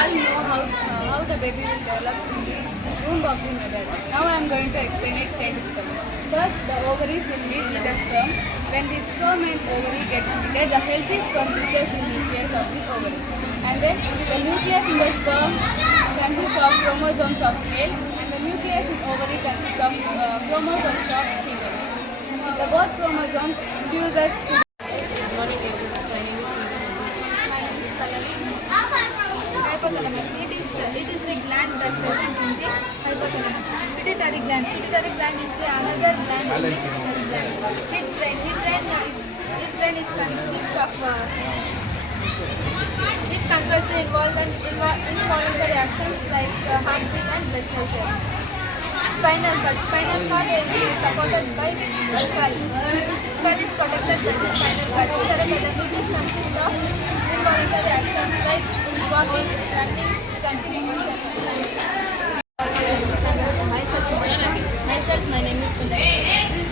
all know how the baby will develop in the womb of the mother. Now I am going to explain it scientifically. First, the ovaries will meet with the sperm. When the sperm and ovary gets meeted, the healthy sperm reaches the nucleus of the ovary. And then the nucleus in the sperm consists of chromosomes of male, and the nucleus in ovary consists of chromosomes of female. The both chromosomes fuse us to hypothalamus. It is the gland that present in the hypothalamus. Pituitary gland. Pituitary gland is the another gland in the pituitary gland. Hip brain is consists of it controls the involuntary actions like heartbeat and blood pressure. Spinal cord. Spinal cord is supported by skull. Skull is protected by the spinal cord. Cerebellum. It is consists of involuntary actions like walking, running, jumping, etc. Myself, my name is Kundra.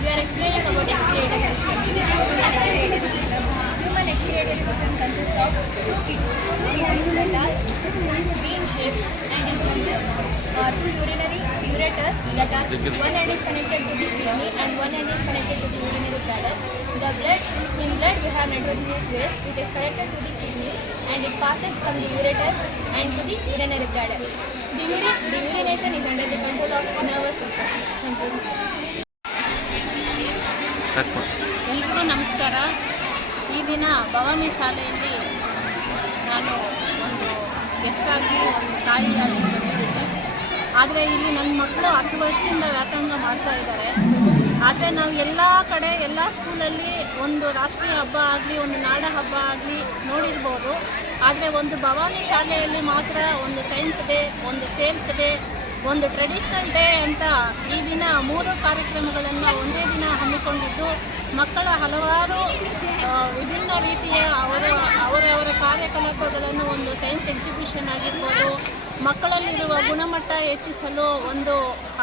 We are explaining about excreted system. Human excreted system consists of two kidneys that are bean-shaped, and it consists of two ureters that are one end is connected to the kidney and one end is connected to the urinary bladder. The blood, in blood we have nitrogenous waste. It is connected to the kidney and it passes from the ureters and to the urinary bladder. The urination is under the control of the nervous system. Thank you. ಎಲ್ರಿಗೂ ನಮಸ್ಕಾರ. ಈ ದಿನ ಭವಾನಿ ಶಾಲೆಯಲ್ಲಿ ನಾನು ಒಂದು guest ಆಗಿ ಒಂದು ತಾಯಿಯಾಗಿ ಬಂದಿದ್ದೀನಿ. ಆದರೆ ಇಲ್ಲಿ ನನ್ನ ಮಕ್ಕಳು 10 ವರ್ಷದಿಂದ ವ್ಯಾಸಂಗ ಮಾಡ್ತಾ ಇದ್ದಾರೆ. ಆದರೆ ನಾವು ಎಲ್ಲ ಕಡೆ ಎಲ್ಲ ಸ್ಕೂಲಲ್ಲಿ ಒಂದು ರಾಷ್ಟ್ರೀಯ ಹಬ್ಬ ಆಗಲಿ ಒಂದು ನಾಡ ಹಬ್ಬ ಆಗಲಿ ನೋಡಿರ್ಬೋದು. ಆದರೆ ಒಂದು ಭವಾನಿ ಶಾಲೆಯಲ್ಲಿ ಮಾತ್ರ ಒಂದು ಸೈನ್ಸ್ ಡೇ, ಒಂದು ಸೇಲ್ಸ್ ಡೇ, ಒಂದು ಟ್ರೆಡಿಷ್ನಲ್ ಡೇ ಅಂತ ಈ ದಿನ 3 ಕಾರ್ಯಕ್ರಮಗಳನ್ನು ಒಂದೇ ದಿನ ಹಮ್ಮಿಕೊಂಡಿದ್ದು ಮಕ್ಕಳ ಹಲವಾರು ವಿಭಿನ್ನ ರೀತಿಯ ಅವರವರ ಕಾರ್ಯಕಲಾಪಗಳನ್ನು ಒಂದು ಸೈನ್ಸ್ ಎಕ್ಸಿಬಿಷನ್ ಆಗಿರ್ಬೋದು, ಮಕ್ಕಳಲ್ಲಿರುವ ಗುಣಮಟ್ಟ ಹೆಚ್ಚಿಸಲು ಒಂದು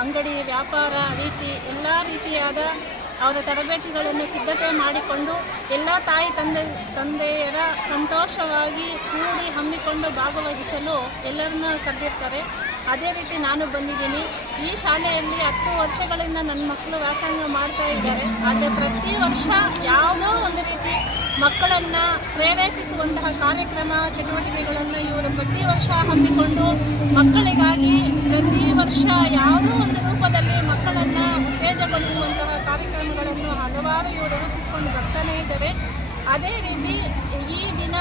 ಅಂಗಡಿ ವ್ಯಾಪಾರ ರೀತಿ ಎಲ್ಲ ರೀತಿಯಾದ ಅವರ ತರಬೇತಿಗಳನ್ನು ಸಿದ್ಧತೆ ಮಾಡಿಕೊಂಡು ಎಲ್ಲ ತಾಯಿ ತಂದೆಯರ ಸಂತೋಷವಾಗಿ ಕೂಡಿ ಹಮ್ಮಿಕೊಂಡು ಭಾಗವಹಿಸಲು ಎಲ್ಲರನ್ನ ಕರೆದಿರ್ತಾರೆ. ಅದೇ ರೀತಿ ನಾನು ಬಂದಿದ್ದೀನಿ. ಈ ಶಾಲೆಯಲ್ಲಿ 10 ವರ್ಷಗಳಿಂದ ನನ್ನ ಮಕ್ಕಳು ವ್ಯಾಸಂಗ ಮಾಡ್ತಾ ಇದ್ದಾರೆ. ಆದರೆ ಪ್ರತಿ ವರ್ಷ ಯಾವುದೋ ಒಂದು ರೀತಿ ಮಕ್ಕಳನ್ನು ಪ್ರೇರೇಪಿಸುವಂತಹ ಕಾರ್ಯಕ್ರಮ ಚಟುವಟಿಕೆಗಳನ್ನು ಇವರು ಪ್ರತಿ ವರ್ಷ ಹಮ್ಮಿಕೊಂಡು ಮಕ್ಕಳಿಗಾಗಿ ಪ್ರತಿ ವರ್ಷ ಯಾವುದೋ ಒಂದು ರೂಪದಲ್ಲಿ ಮಕ್ಕಳನ್ನು ಉತ್ತೇಜಗೊಳಿಸುವಂತಹ ಕಾರ್ಯಕ್ರಮಗಳನ್ನು ಹಲವಾರು ಇವರು ರೂಪಿಸಿಕೊಂಡು ಬರ್ತಾನೇ ಇದ್ದಾರೆ. ಅದೇ ರೀತಿ ಈ ದಿನ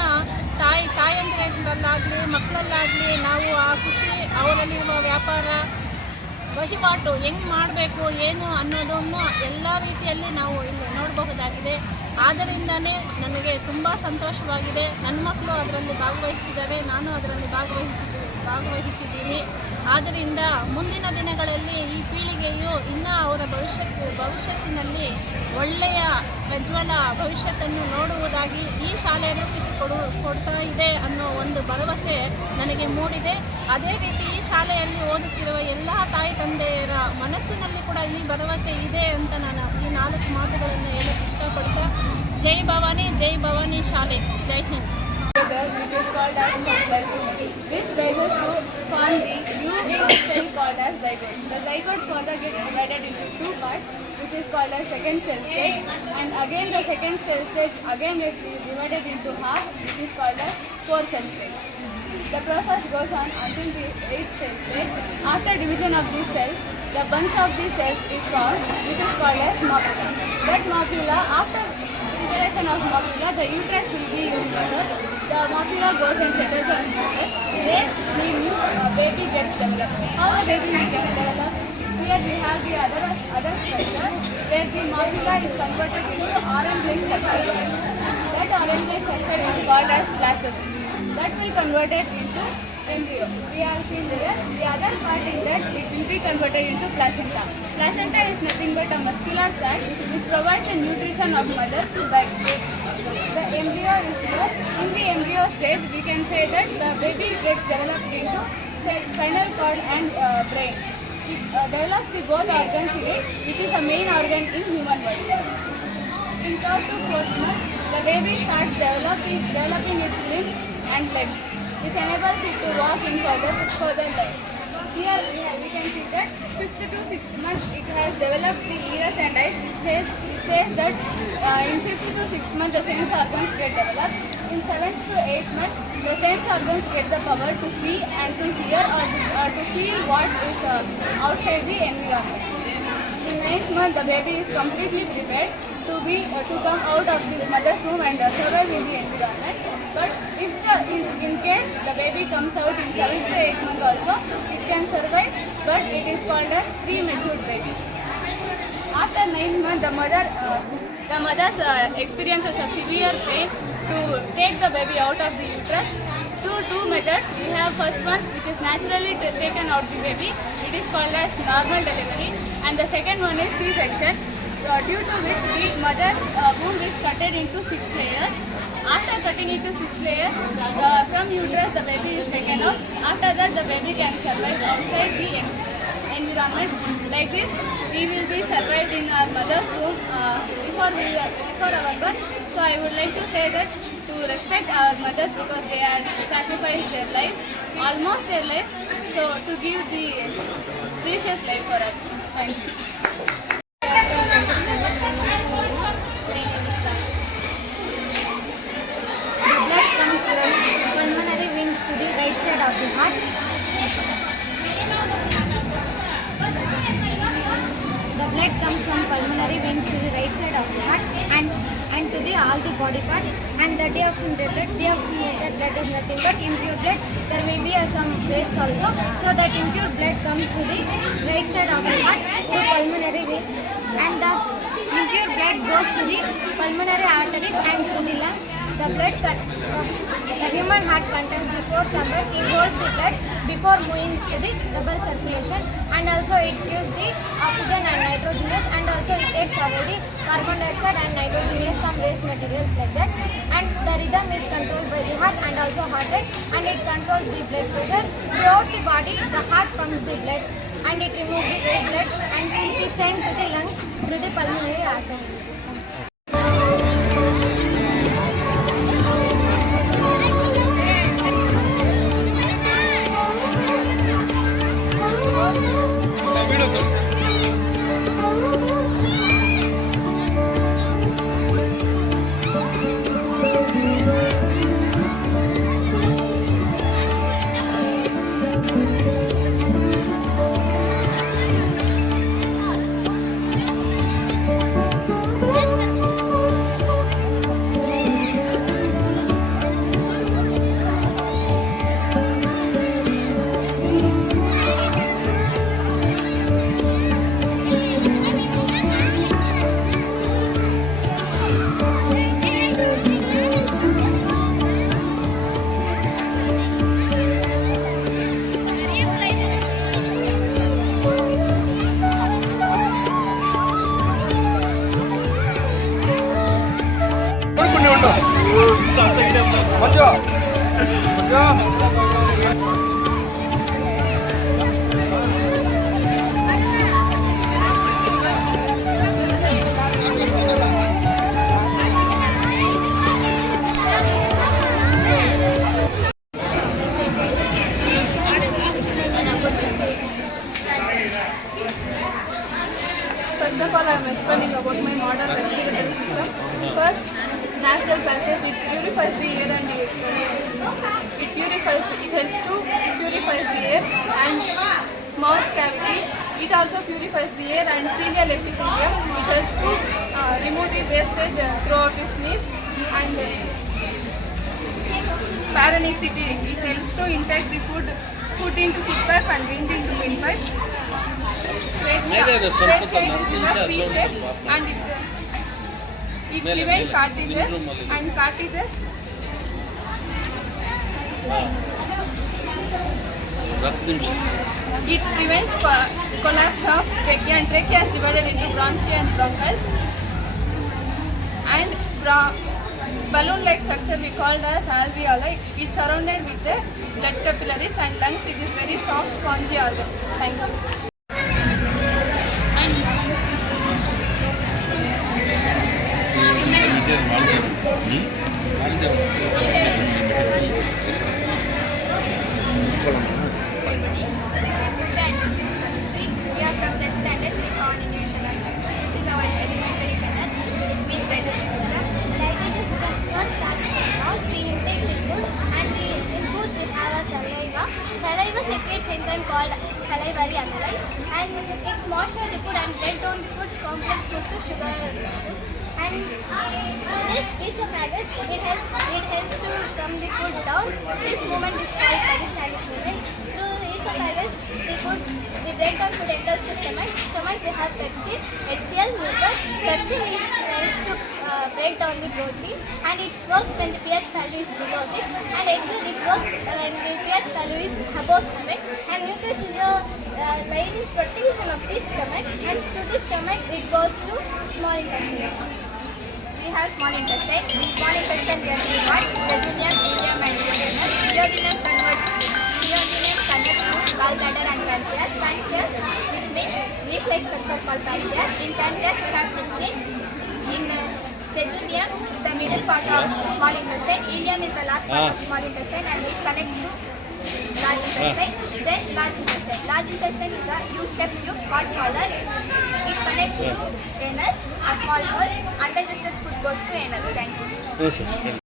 ತಾಯಂದಿರಲ್ಲಾಗಲಿ ಮಕ್ಕಳಲ್ಲಾಗಲಿ ನಾವು ಆ ಖುಷಿ ಅವರಲ್ಲಿರುವ ವ್ಯಾಪಾರ ವಹಿವಾಟು ಹೆಂಗೆ ಮಾಡಬೇಕು ಏನು ಅನ್ನೋದನ್ನು ಎಲ್ಲ ರೀತಿಯಲ್ಲಿ ನಾವು ಇಲ್ಲಿ ನೋಡಬಹುದಾಗಿದೆ. ಆದ್ದರಿಂದನೇ ನನಗೆ ತುಂಬ ಸಂತೋಷವಾಗಿದೆ. ನನ್ನ ಮಕ್ಕಳು ಅದರಲ್ಲಿ ಭಾಗವಹಿಸಿದ್ದಾರೆ, ನಾನು ಅದರಲ್ಲಿ ಭಾಗವಹಿಸಿದ್ದೀನಿ. ಆದ್ದರಿಂದ ಮುಂದಿನ ದಿನಗಳಲ್ಲಿ ಈ ಪೀಳಿಗೆಯು ಇನ್ನೂ ಅವರ ಭವಿಷ್ಯತ್ತಿನಲ್ಲಿ ಒಳ್ಳೆಯ ಪ್ರಜ್ವಲ ಭವಿಷ್ಯತ್ತನ್ನು ನೋಡುವುದಾಗಿ ಈ ಶಾಲೆ ರೂಪಿಸಿಕೊಡ್ತಾ ಇದೆ ಅನ್ನೋ ಒಂದು ಭರವಸೆ ನನಗೆ ಮೂಡಿದೆ. ಅದೇ ರೀತಿ ಈ ಶಾಲೆಯಲ್ಲಿ ಓದುತ್ತಿರುವ ಎಲ್ಲ ತಾಯಿ ತಂದೆಯರ ಮನಸ್ಸಿನಲ್ಲಿ ಕೂಡ ಈ ಭರವಸೆ ಇದೆ ಅಂತ ನಾನು ಈ 4 ಮಾತುಗಳನ್ನು ಹೇಳಕ್ಕೆ ಇಷ್ಟಪಡ್ತಾ ಜೈ ಭವಾನಿ ಶಾಲೆ, ಜೈ Hind. which is called as fertilization. This rises to form the new cell called as zygote. The zygote further gets divided into 2 parts, which is called as second cell stage, and again the second cell stage again gets divided into half, which is called as 4th cell stage. The process goes on until the 8th cell stage. After division of these cells, the bunch of these cells is formed, which is called as macula. That macula, after preparation of macula, the uterus will be uterus. The macula goes and settles on the uterus. There the new baby gets developed. How the baby will get developed? Here we have the other structure where the macula is converted into orange-like structure. That orange-like structure is called as blastocyst. That will convert it into embryo. We have seen there. The other part is that it will be converted into placenta. Placenta is nothing but a muscular sac which provides the nutrition of mother to baby. The embryo is here. In the embryo stage, we can say that the baby gets developed into spinal cord and brain. It develops the both organs in it, which is a main organ in human body. In 3rd to 4th month, the baby starts developing its limbs and legs. which enables it to walk in further life. Here we can see that 5th to 6th month it has developed the ears and eyes, which says that in 5th to 6th month the sense organs get developed. In 7th to 8th month the sense organs get the power to see and to hear or to feel what is outside the environment. In 9th month the baby is completely prepared to come out of the mother's womb and survive in the environment. But if in case the baby comes out in 7th to 8th month also, it can survive, but it is called as premature baby. After 9th month, the mother experiences a severe pain to take the baby out of the uterus. Through two methods, we have first one which is naturally taken out the baby. It is called as normal delivery, and the second one is C-section, due to which the mother's womb is cutted into 6 layers. After cutting into 6 layers, from uterus the baby is taken out. After that, the baby can survive outside the environment. Like this, we will be survived in our mother's womb before our birth. So I would like to say that to respect our mothers because they are sacrificed their lives, almost their lives, so to give the precious life for us. Thank you. Blood comes from pulmonary veins to the right side of the heart. The blood comes from pulmonary veins to the right side of the heart and to all the body parts. And the deoxygenated blood is nothing but impure blood. There may be some waste also. So that impure blood comes to the right side of the heart to pulmonary veins, and the impure blood goes to the pulmonary arteries and to the lungs. The human heart contains the 4 chambers. It holds the blood before moving to the double circulation, and also it gives the oxygen and nitrogenous, and also it takes away the carbon dioxide and nitrogenous, some waste materials like that. And the rhythm is controlled by the heart and also heart rate, and it controls the blood pressure. Throughout the body, the heart pumps the blood and it removes the waste blood, and it is sent to the lungs through the pulmonary arteries. First of all, I am explaining about my modern respiratory system. First, nasal passage. It purifies the air and it helps to purify the air, and mouth cavity. It also purifies the air, and ciliary epithelium. It helps to remove the wastage throughout the sneeze, and pharynx. It helps to intake the food into food pipe and wind into windpipe. Trachea is a C-shape, and it prevents cartilages and cartilages. It prevents collapse of trachea, and trachea is divided into bronchi and bronchioles. And balloon-like structure we called as alveoli is surrounded with the blood capillaries and lungs. It is very soft, spongy organ. Thank you. Everybody, this is Yuka and this is Tanushree. We are from 10th standard Sri Bhavani New International School. This is our elementary method, which means digestive system. Digestive system first starts now. We intake this food and in food we have a saliva. Saliva secretes enzyme called salivary amylase and it moisturize the food and break down the food complex food to sugar. And through this esophagus, it helps to dump the food down. This movement is called peristaltic movement. Through the esophagus, we break down food enters to stomach. Stomach we have pepsin, HCl, mucus. Pepsin helps to break down the proteins and it works when the pH value is below 6 and HCl it works when the pH value is above 7 and mucus is a lining protection of the stomach and to the stomach it goes to small intestine. We have small intestine. In small intestine we have three parts: jejunum, ileum and duodenum. Duodenum connects to gallbladder and pancreas. Pancreas, which means leaf-like structure called pancreas. In pancreas we have pepsin. In jejunum, the middle part of small intestine. Ileum is the last part of small intestine and it connects to large intestine. Then large intestine. Large intestine is a U-shaped tube called collar. It connects to anus, a small hole. Undigested food goes to anus. Thank you.